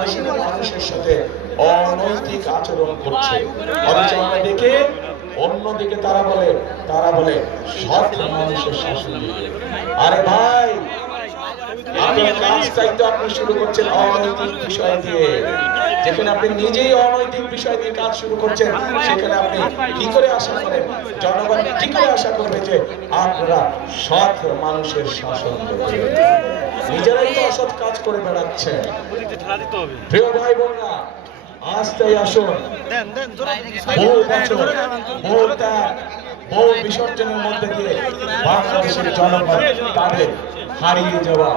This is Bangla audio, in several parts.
বাংলাদেশের মানুষের সাথে অনৈতিক আচরণ করছে। অথচ দেখে অন্যদিকে তারা বলে তারা বলে, সৎ মানুষের শাসন আরে ভাই আপনার কাজটাই তো আপনি শুরু করছেন অনৈতিক বিষয় দিয়ে যেখানে আপনি নিজেই অনৈতিক বিষয় দিয়ে কাজ শুরু করছেন সেখানে আপনি কি করে আশা করেন? জনগণ কি করে আশা করবে যে আপনারা সৎ মানুষের শাসন করবেন নিজেরাই তো অসৎ কাজ করে বেড়াচ্ছে প্রিয় ভাই বোনরা আস্তেই আসুন। বহু বছর বহু বহু বিসর্জনের মধ্যে দিয়ে বাংলাদেশের জনগণ তাদের হারিয়ে যাওয়া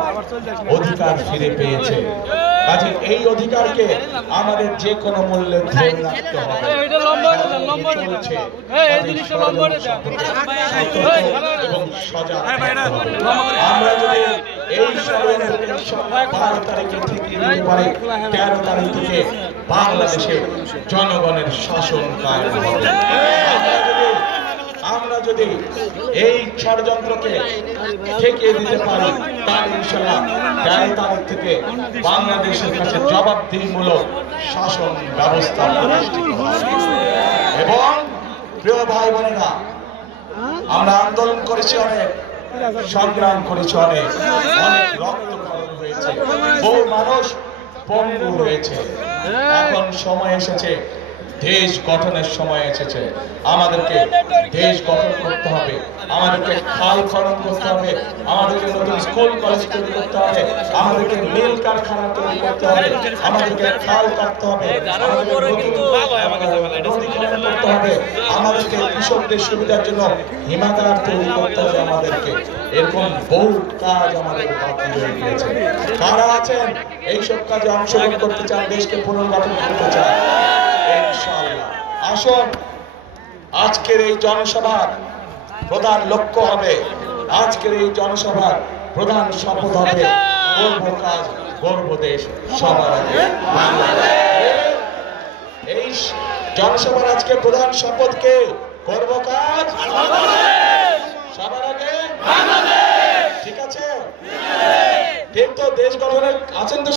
অধিকার ফিরে পেয়েছে। কাজে এই অধিকারকে আমাদের যে কোনো মূল্যে ধরে রাখতে হবে। আমরা যদি এই বারো তারিখে পারি তেরো তারিখ থেকে বাংলাদেশে জনগণের শাসন কায়েম হবে। যদি এই ষড়যন্ত্রকে ঠেকিয়ে দিতে পারি, তাহলে ইনশাআল্লাহ তেরো তারিখ থেকে বাংলাদেশের কাছে জবাবদিহিমূলক শাসন ব্যবস্থা এবং প্রিয় ভাই বোনেরা আমরা আন্দোলন করেছি অনেক, সংগ্রাম করেছি অনেক অনেক রক্তক্ষরণ হয়েছে, বহু মানুষ পঙ্গু হয়েছে। এখন সময় এসেছে দেশ গঠনের সময় এসেছে। আমাদেরকে দেশ গঠন করতে হবে। আমাদেরকে খাল খনন করতে হবে। আমাদেরকে নতুন স্কুল, কলেজ তৈরি করতে হবে। আমাদেরকে মিল কারখানা তৈরি করতে হবে। আমাদেরকে খাল কাটতে হবে। করতে হবে। আমাদেরকে কৃষকদের সুবিধার জন্য হিমাগার তৈরি করতে হবে আমাদেরকে। এরকম বহু কাজ আমাদের বাকি রয়ে গিয়েছে। কারা আছেন? এইসব কাজে অংশগ্রহণ করতে চান, দেশকে পুনর্গঠন করতে চান? আসুন, আজকের এই জনসভার প্রধান লক্ষ্য হবে। আজকের এই জনসভার প্রধান শপথ হবে কাজ দেশ, সবার আগে। এই জনসভার আজকে প্রধান শপথকে করব কাজ, সবার আগে। ঠিক আছে? ঠিক তো দেশ গঠনের আছেন তো